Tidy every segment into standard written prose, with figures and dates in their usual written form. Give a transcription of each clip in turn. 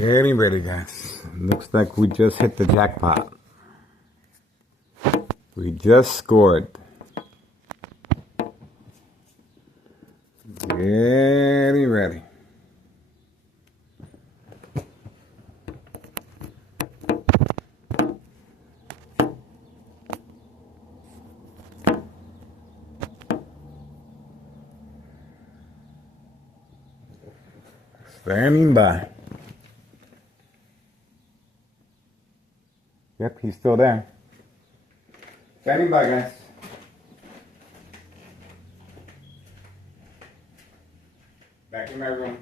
Getting ready, guys. Looks like we just hit the jackpot. We just scored. Getting ready. Standing by. Yep, he's still there. Standing by, guys. Back in my room.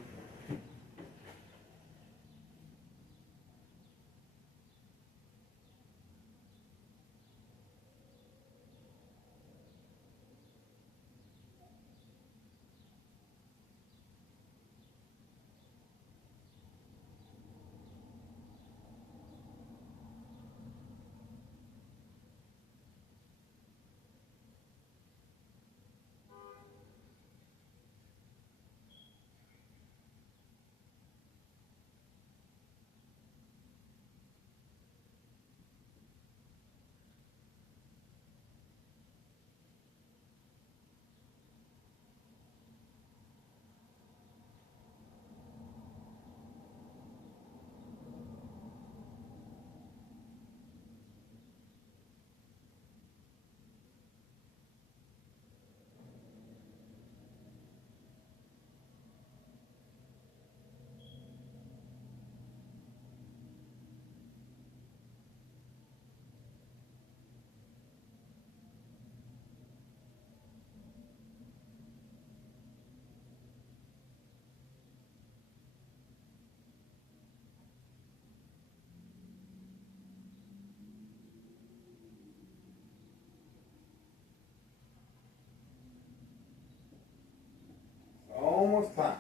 Almost time.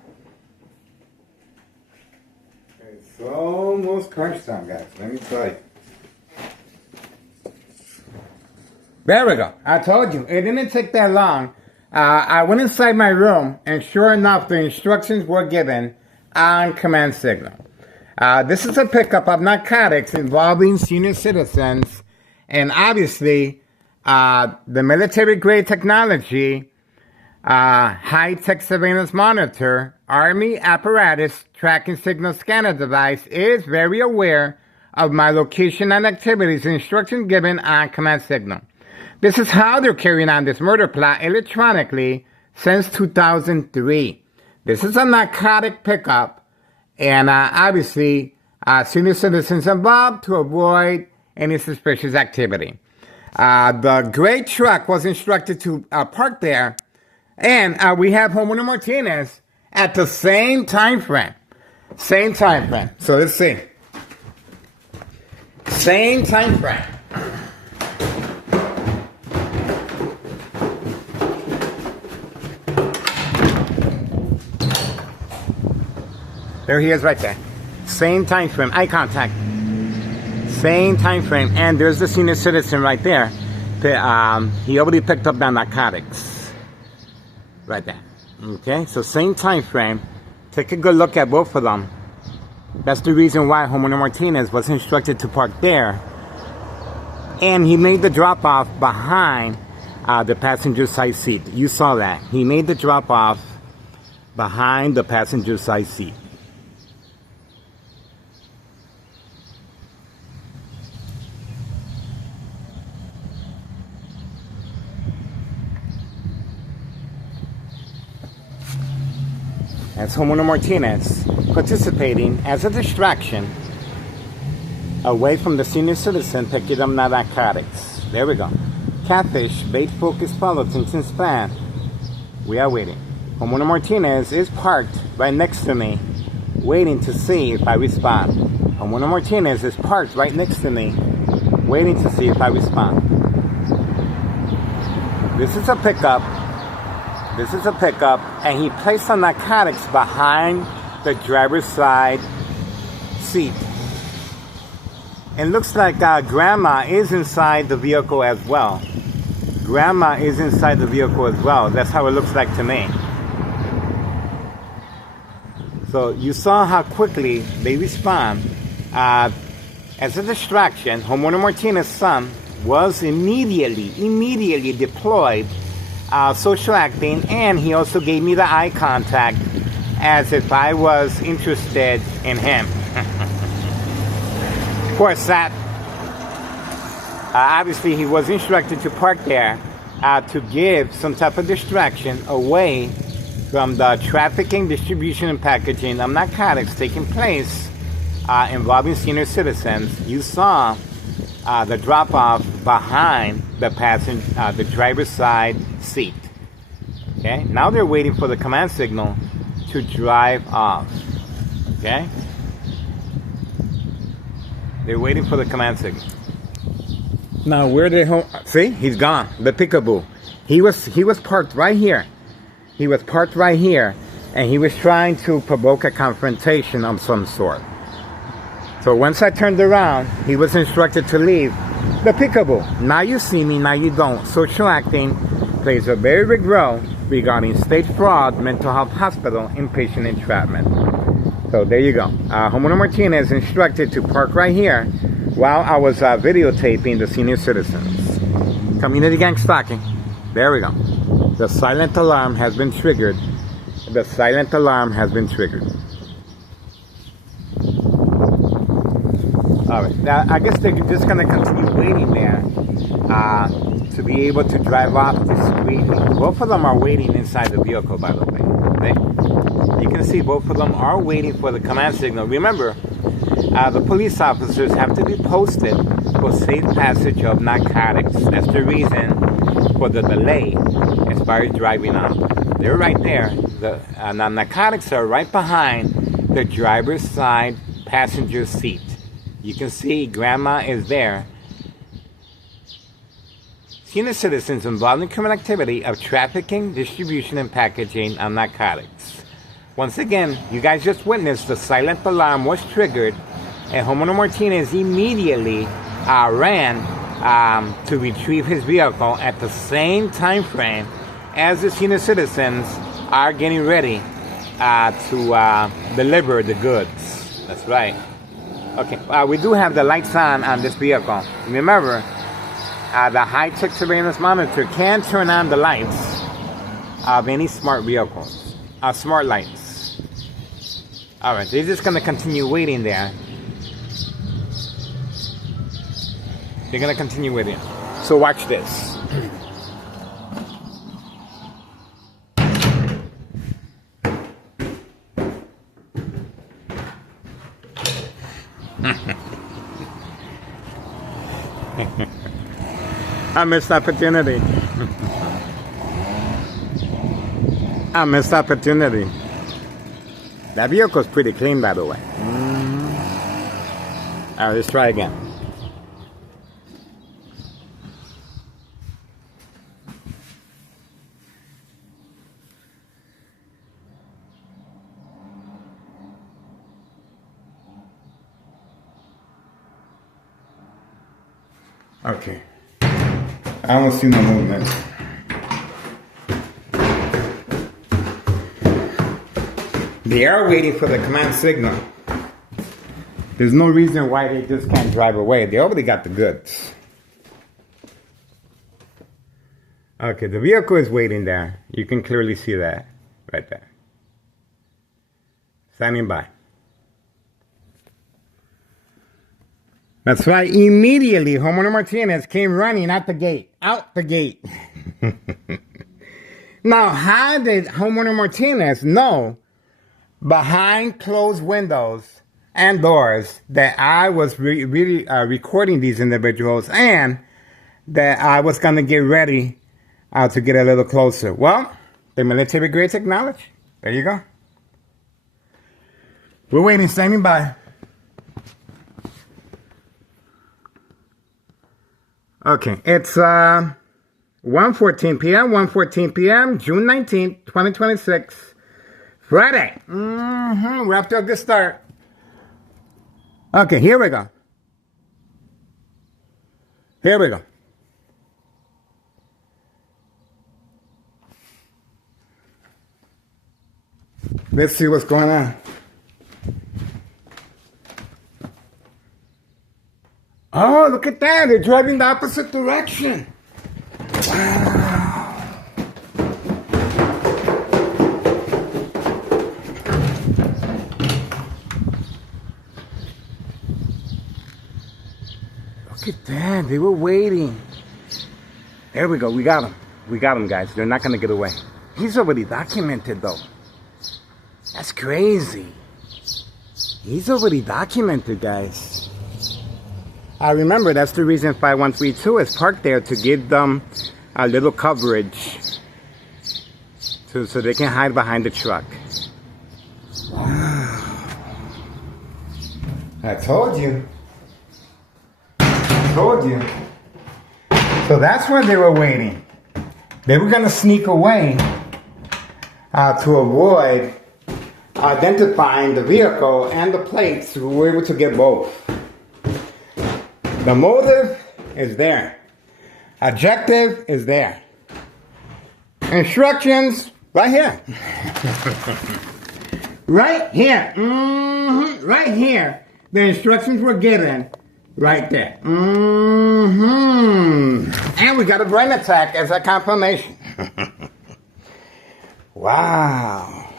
It's almost crunch time, guys. Let me tell you. There we go. I told you. It didn't take that long. I went inside my room, and sure enough, the instructions were given on command signal. This is a pickup of narcotics involving senior citizens, and obviously, the military-grade technology, high-tech surveillance monitor, Army apparatus tracking signal scanner device is very aware of my location and activities, instructions given on command signal. This is how they're carrying on this murder plot electronically since 2003. This is a narcotic pickup, and obviously, senior citizens involved to avoid any suspicious activity. The gray truck was instructed to park there. And we have Homeowner Martinez at the same time frame. Same time frame. So let's see. Same time frame. There he is right there. Same time frame. Eye contact. Same time frame. And there's the senior citizen right there. He already picked up the narcotics. Right there. Okay, so same time frame. Take a good look at both of them. That's the reason why Homeowner Martinez was instructed to park there. And he made the drop off behind the passenger side seat. You saw that. He made the drop off behind the passenger side seat. That's Homeowner Martinez participating as a distraction away from the senior citizen picking up narcotics. There we go. Catfish, bait focus politics and span. We are waiting. Homeowner Martinez is parked right next to me, waiting to see if I respond. Homeowner Martinez is parked right next to me, waiting to see if I respond. This is a pickup. This is a pickup, and he placed the narcotics behind the driver's side seat. It looks like Grandma is inside the vehicle as well. Grandma is inside the vehicle as well. That's how it looks like to me. So you saw how quickly they respond. As a distraction, Homeowner Martinez's son was immediately deployed, social acting, and he also gave me the eye contact as if I was interested in him. Of course, that obviously he was instructed to park there to give some type of distraction away from the trafficking, distribution, and packaging of narcotics taking place involving senior citizens. You saw the drop-off behind the driver's side seat. Okay, now they're waiting for the command signal to drive off. Okay, they're waiting for the command signal. Now where they see? He's gone. The peekaboo. He was parked right here. He was parked right here, and he was trying to provoke a confrontation of some sort. So once I turned around, he was instructed to leave. The peekaboo. Now you see me, now you don't. Social acting plays a very big role regarding state fraud, mental health hospital, inpatient entrapment. So there you go. Homeowner Martinez instructed to park right here while I was videotaping the senior citizens. Community gang stalking. There we go. The silent alarm has been triggered. The silent alarm has been triggered. All right. Now, I guess they're just going to continue waiting there to be able to drive off discreetly. Both of them are waiting inside the vehicle, by the way. Okay? You can see both of them are waiting for the command signal. Remember, the police officers have to be posted for safe passage of narcotics. That's the reason for the delay as far as driving off. They're right there. The narcotics are right behind the driver's side passenger seat. You can see grandma is there. Senior citizens involved in criminal activity of trafficking, distribution, and packaging of narcotics. Once again, you guys just witnessed the silent alarm was triggered, and Homeowner Martinez immediately ran to retrieve his vehicle at the same time frame as the senior citizens are getting ready to deliver the goods. That's right. Okay, we do have the lights on this vehicle. Remember, the high-tech surveillance monitor can turn on the lights of any smart vehicles, smart lights. All right, they're just going to continue waiting there. They're going to continue waiting. So watch this. I missed opportunity. I missed opportunity. That vehicle's pretty clean, by the way. All right, let's try again. Okay. I don't see no movement. They are waiting for the command signal. There's no reason why they just can't drive away. They already got the goods. Okay, the vehicle is waiting there. You can clearly see that right there. Standing by. That's right. Immediately, Homeowner Martinez came running out the gate. Out the gate. Now, how did Homeowner Martinez know behind closed windows and doors that I was really recording these individuals and that I was going to get ready to get a little closer? Well, the military grade technology. There you go. We're waiting, standing by. Okay, it's 1:14 p.m., 1:14 p.m., June 19th, 2026, Friday. We're off to a good start. Okay, here we go. Here we go. Let's see what's going on. Oh, look at that. They're driving the opposite direction. Wow. Look at that. They were waiting. There we go. We got them. We got them, guys. They're not going to get away. He's already documented, though. That's crazy. He's already documented, guys. I remember that's the reason 5132 is parked there, to give them a little coverage so they can hide behind the truck. I told you. I told you. So that's where they were waiting. They were going to sneak away to avoid identifying the vehicle and the plates. We were able to get both. The motive is there. Objective is there. Instructions right here. Right here. Right here. The instructions were given right there. And we got a brain attack as a confirmation. Wow.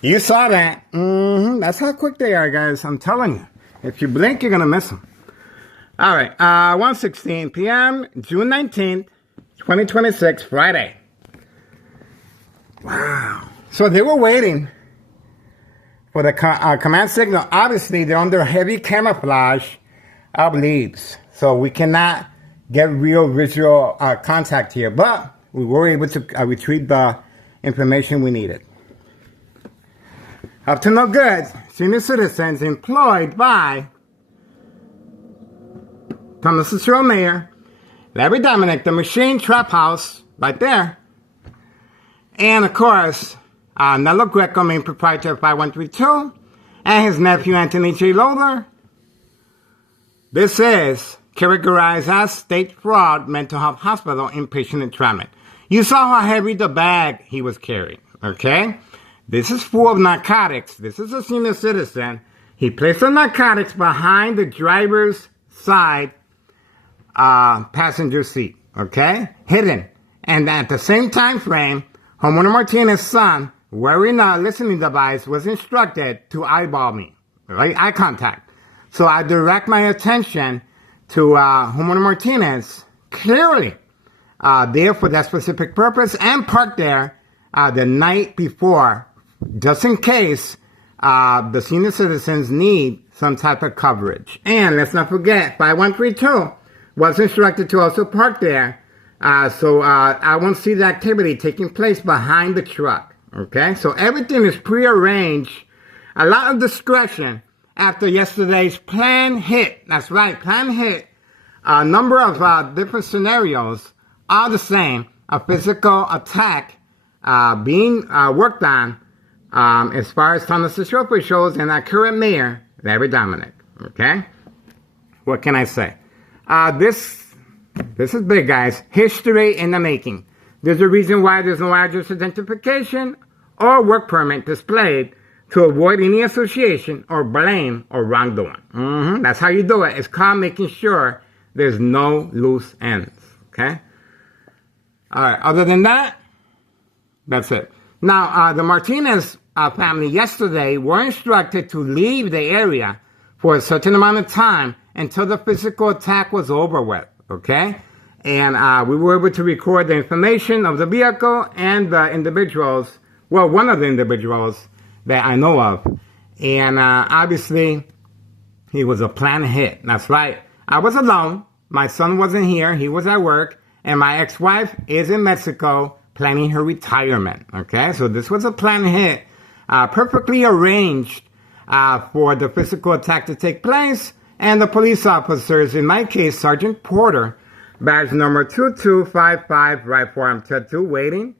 You saw that. That's how quick they are, guys. I'm telling you. If you blink, you're going to miss them. All right. 1:16 p.m., June 19th, 2026, Friday. Wow. So they were waiting for the command signal. Obviously, they're under heavy camouflage of leaves. So we cannot get real visual contact here. But we were able to retrieve the information we needed. Up to no good. Senior citizens employed by Thomas Cicero Mayor, Larry Dominic, the Machine Trap House, right there. And of course, Nello Greco, main proprietor of 5132, and his nephew Anthony J. Loader. This is categorized as State Fraud Mental Health Hospital Inpatient Entrapment. You saw how heavy the bag he was carrying, okay? This is full of narcotics. This is a senior citizen. He placed the narcotics behind the driver's side passenger seat, okay? Hidden. And at the same time frame, Homeowner Martinez's son, wearing a listening device, was instructed to eyeball me, right? Eye contact. So I direct my attention to Homeowner Martinez, clearly there for that specific purpose, and parked there the night before, just in case the senior citizens need some type of coverage. And let's not forget, 5132 was instructed to also park there, so I won't see the activity taking place behind the truck. Okay, so everything is prearranged. A lot of discretion after yesterday's planned hit. That's right, planned hit. A number of different scenarios, all the same. A physical attack being worked on as far as Thomas Cicero officials and our current mayor, Larry Dominic. Okay, what can I say? This is big, guys. History in the making. There's a reason why there's no address identification or work permit displayed, to avoid any association or blame or wrongdoing. That's how you do it. It's called making sure there's no loose ends. Okay? All right. Other than that, that's it. Now, the Martinez family yesterday were instructed to leave the area for a certain amount of time until the physical attack was over with. Okay? And we were able to record the information of the vehicle and the individuals, well, one of the individuals that I know of. And obviously, he was a planned hit. That's right. I was alone. My son wasn't here. He was at work. And my ex-wife is in Mexico planning her retirement. Okay? So this was a planned hit. Perfectly arranged for the physical attack to take place. And the police officers, in my case, Sergeant Porter, badge number 2255, right forearm tattoo, waiting,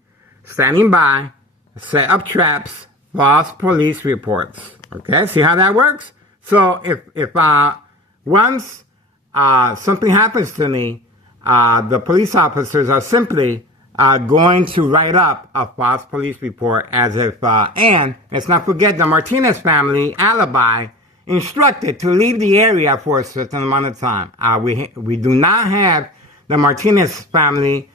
standing by, set up traps, false police reports. Okay, see how that works? So if once something happens to me, the police officers are simply going to write up a false police report as if, and let's not forget the Martinez family alibi instructed to leave the area for a certain amount of time. We do not have the Martinez family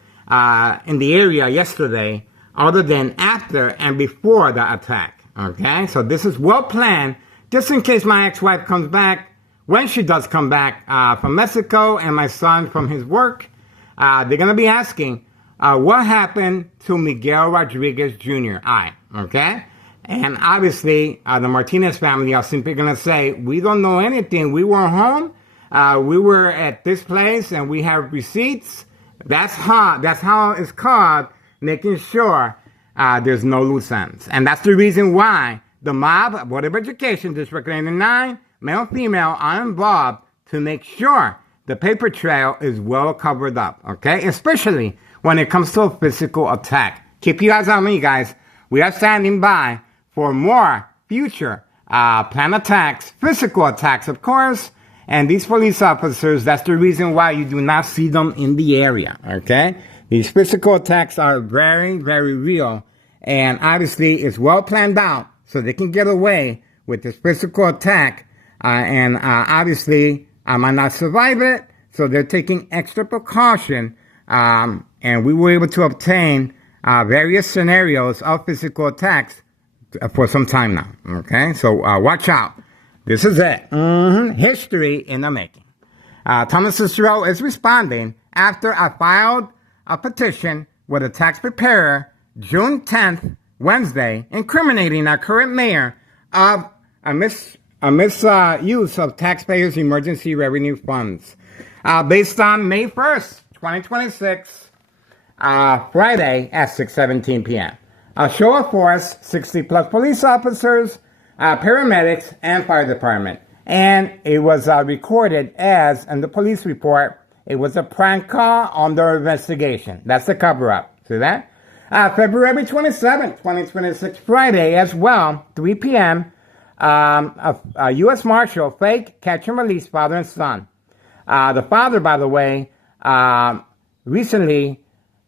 in the area yesterday, other than after and before the attack. Okay, so this is well planned, just in case my ex-wife comes back. When she does come back from Mexico and my son from his work, they're going to be asking, what happened to Miguel Rodriguez Jr.? Okay? And obviously, the Martinez family are simply going to say, we don't know anything. We weren't home. We were at this place and we have receipts. That's how it's called, making sure there's no loose ends. And that's the reason why the mob, Board of Education, District 89, male, female, are involved to make sure the paper trail is well covered up, okay? Especially when it comes to a physical attack. Keep your eyes on me, guys. We are standing by for more future planned attacks, physical attacks, of course. And these police officers, that's the reason why you do not see them in the area, okay? These physical attacks are very, very real. And obviously, it's well planned out so they can get away with this physical attack. Obviously, I might not survive it, so they're taking extra precaution. And we were able to obtain various scenarios of physical attacks for some time now. Okay, so watch out. This is it. History in the making. Thomas Cicero is responding after I filed a petition with a tax preparer June 10th, Wednesday, incriminating our current mayor of a misuse of taxpayers' emergency revenue funds. Based on May 1st, 2026, Friday at 6:17 p.m. A show of force, 60-plus police officers, paramedics, and fire department. And it was recorded as, in the police report, it was a prank call under investigation. That's the cover-up. See that? February 27th, 2026, Friday as well, 3 p.m., a U.S. Marshal, fake catch and release father and son. The father, by the way, recently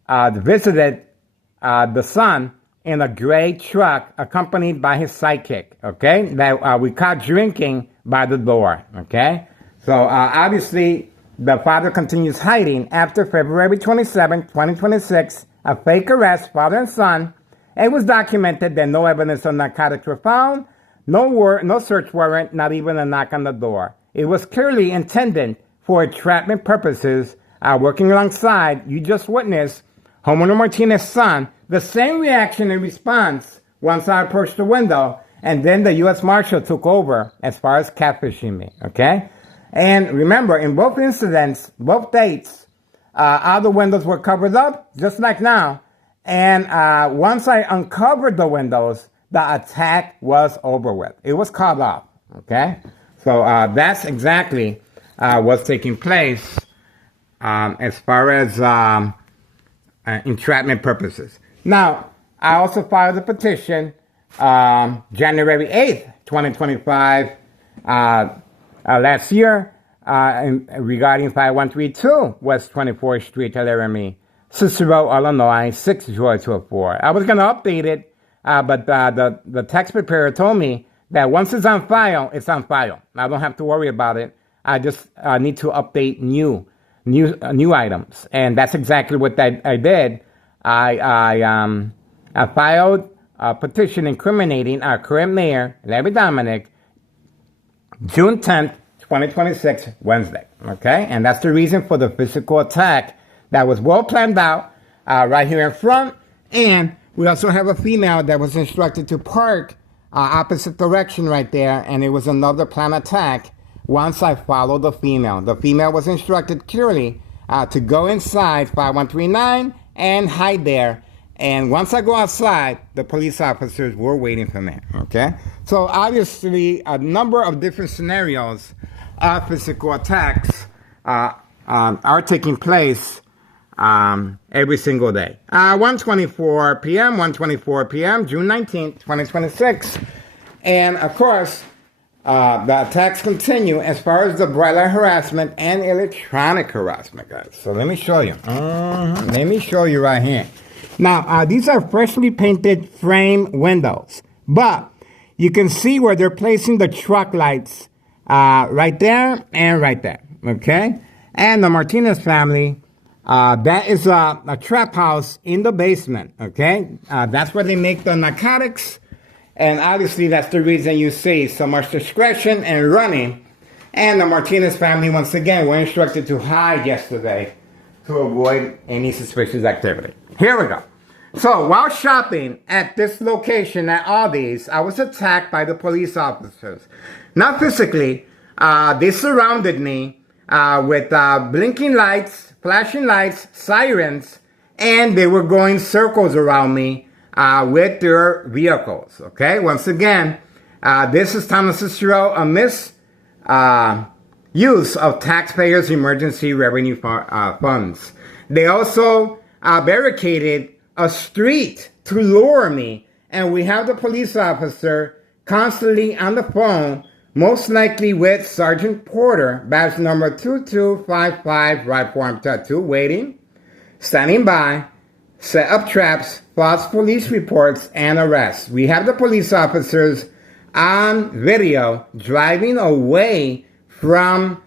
visited the son in a gray truck accompanied by his sidekick, okay, that we caught drinking by the door, okay? So obviously, the father continues hiding after February 27, 2026, a fake arrest, father and son. It was documented that no evidence of narcotics were found, no search warrant, not even a knock on the door. It was clearly intended for entrapment purposes, working alongside, you just witnessed, homeowner Martinez's son, the same reaction and response once I approached the window, and then the U.S. Marshal took over as far as catfishing me, okay? And remember, in both incidents, both dates, all the windows were covered up, just like now. And once I uncovered the windows, the attack was over with. It was caught off, okay? So that's exactly what's taking place as far as entrapment purposes. Now, I also filed a petition January 8th, 2025, last year, regarding 5132 West 24th Street, Laramie, Cicero, Illinois, 60204. I was going to update it, but the tax preparer told me that once it's on file, it's on file. I don't have to worry about it. I just need to update new items, and that's exactly what I did. I filed a petition incriminating our current mayor, Larry Dominic, June 10th, 2026, Wednesday. Okay, and that's the reason for the physical attack that was well planned out right here in front. And we also have a female that was instructed to park opposite direction right there, and it was another planned attack. Once I followed the female was instructed clearly to go inside 5139 and hide there. And once I go outside, the police officers were waiting for me, okay? So obviously, a number of different scenarios of physical attacks are taking place every single day. 1:24 p.m., 1:24 p.m., June 19th, 2026. And of course, the attacks continue as far as the bright light harassment and electronic harassment, guys. So let me show you. Let me show you right here. Now, these are freshly painted frame windows, but you can see where they're placing the truck lights right there and right there, okay? And the Martinez family, that is a trap house in the basement, okay? That's where they make the narcotics, and obviously that's the reason you see so much discretion and running. And the Martinez family, once again, were instructed to hide yesterday to avoid any suspicious activity. Here we go. So while shopping at this location at Aldi's, I was attacked by the police officers. Not physically, they surrounded me with blinking lights, flashing lights, sirens, and they were going circles around me with their vehicles. Okay, once again, this is Thomas Cicero, a misuse of taxpayers' emergency revenue funds. They also barricaded a street to lure me, and we have the police officer constantly on the phone, most likely with Sergeant Porter, badge number 2255, right form tattoo, waiting, standing by, set up traps, false police reports, and arrests. We have the police officers on video driving away from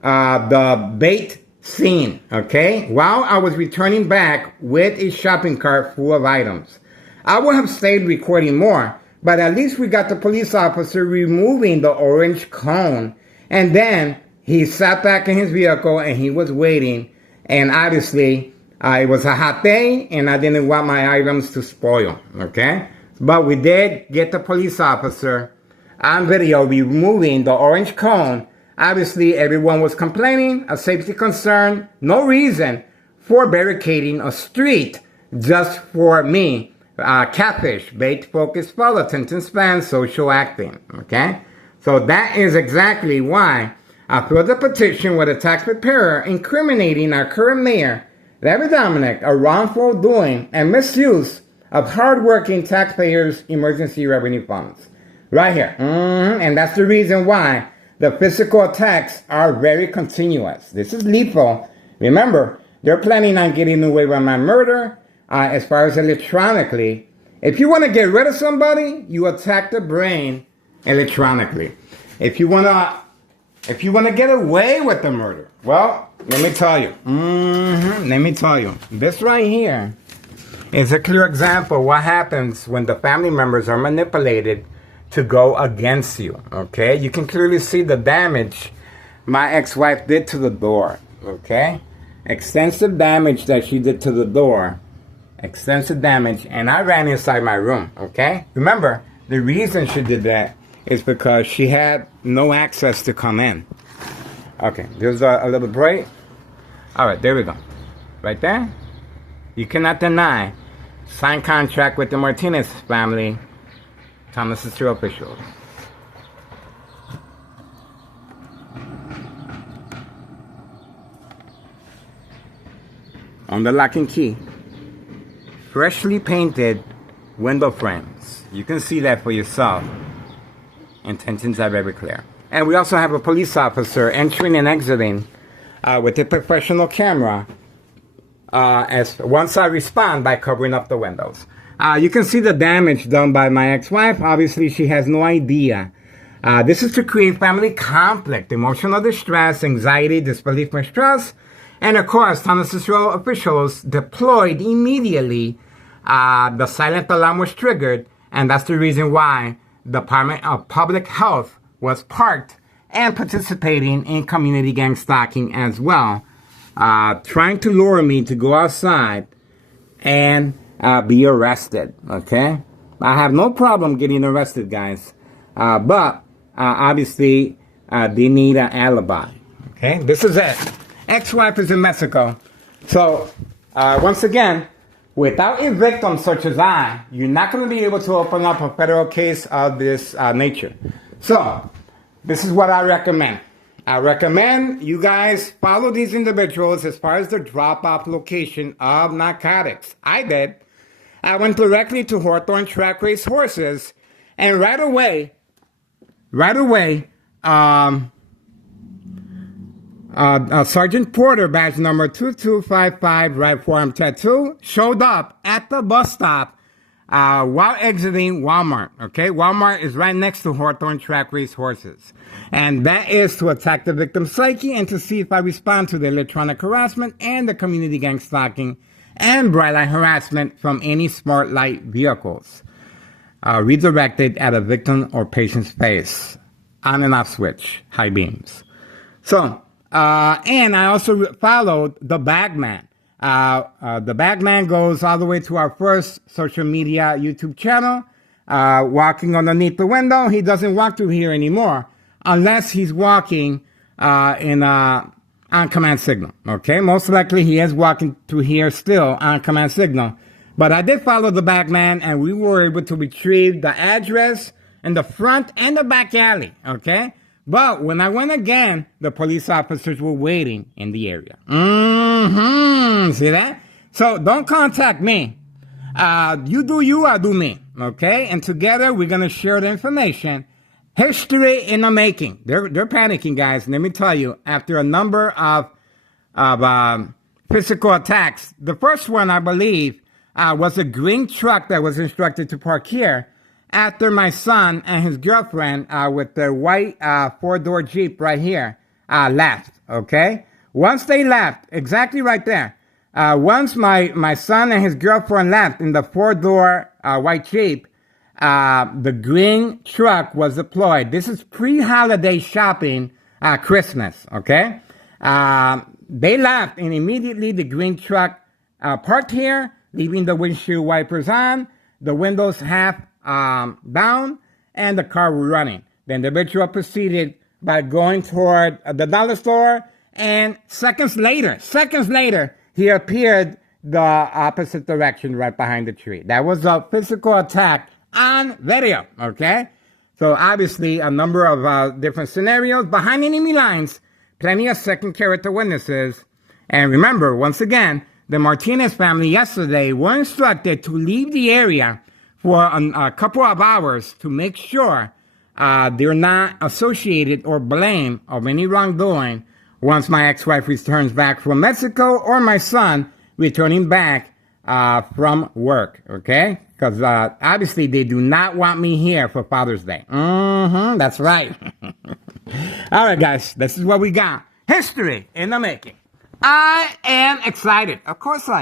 the bait scene, okay, while I was returning back with a shopping cart full of items. I would have stayed recording more, but at least we got the police officer removing the orange cone, and then he sat back in his vehicle and he was waiting, and obviously it was a hot day and I didn't want my items to spoil, okay? But we did get the police officer on video removing the orange cone. Obviously, everyone was complaining, a safety concern, no reason for barricading a street just for me. Catfish, bait-focused follow, attention span, social acting, okay? So that is exactly why I filed a petition with a tax preparer incriminating our current mayor, Larry Dominic, a wrongful doing and misuse of hardworking taxpayers' emergency revenue funds. Right here. And that's the reason why the physical attacks are very continuous. This is lethal. Remember, they're planning on getting away with my murder as far as electronically. If you want to get rid of somebody, you attack the brain electronically. If you want to get away with the murder, well, let me tell you. Let me tell you. This right here is a clear example of what happens when the family members are manipulated to go against you, okay? You can clearly see the damage my ex-wife did to the door, okay? Extensive damage that she did to the door. Extensive damage, and I ran inside my room, okay? Remember, the reason she did that is because she had no access to come in. Okay, there's a little break. All right, there we go. Right there. You cannot deny. Signed contract with the Martinez family. Thomas Cicero officials. On the lock and key. Freshly painted window frames. You can see that for yourself. Intentions are very clear. And we also have a police officer entering and exiting with a professional camera once I respond by covering up the windows. You can see the damage done by my ex-wife. Obviously, she has no idea. This is to create family conflict, emotional distress, anxiety, disbelief, mistrust. And of course, Thomas Cicero officials deployed immediately. The silent alarm was triggered, and that's the reason why the Department of Public Health was parked and participating in community gang stalking as well, trying to lure me to go outside and be arrested, okay? I have no problem getting arrested, guys, but obviously they need an alibi, okay? This is it. Ex-wife is in Mexico. So, once again, without a victim such as I, you're not going to be able to open up a federal case of this nature. So, this is what I recommend. I recommend you guys follow these individuals as far as the drop-off location of narcotics. I did. I went directly to Hawthorne Track Race Horses, and right away, Sergeant Porter, badge number 2255, right forearm tattoo, showed up at the bus stop while exiting Walmart. Okay, Walmart is right next to Hawthorne Track Race Horses. And that is to attack the victim's psyche and to see if I respond to the electronic harassment and the community gang stalking and bright light harassment from any smart light vehicles redirected at a victim or patient's face. On and off switch, high beams. So, and I also followed the Bagman. The Bagman goes all the way to our first social media YouTube channel, walking underneath the window. He doesn't walk through here anymore unless he's walking on command signal. Okay, most likely he is walking through here still on command signal. But I did follow the Bagman, and we were able to retrieve the address in the front and the back alley. Okay. But when I went again, the police officers were waiting in the area. See that? So don't contact me. You do you, I do me. Okay? And together we're going to share the information. History in the making. They're panicking, guys. Let me tell you, after a number of physical attacks, the first one, I believe, was a green truck that was instructed to park here. After my son and his girlfriend with the white four-door Jeep right here left, okay? Once they left, exactly right there, once my son and his girlfriend left in the four-door white Jeep, the green truck was deployed. This is pre-holiday shopping Christmas, okay? They left, and immediately the green truck parked here, leaving the windshield wipers on, the windows half down, and the car was running. Then the individual proceeded by going toward the dollar store, and seconds later, he appeared the opposite direction right behind the tree. That was a physical attack on video, okay? So obviously a number of different scenarios behind enemy lines, plenty of second character witnesses. And remember, once again, the Martinez family yesterday were instructed to leave the area for a couple of hours to make sure they're not associated or blamed of any wrongdoing once my ex-wife returns back from Mexico or my son returning back from work, okay? Because obviously they do not want me here for Father's Day. That's right. All right, guys, this is what we got. History in the making. I am excited. Of course I am.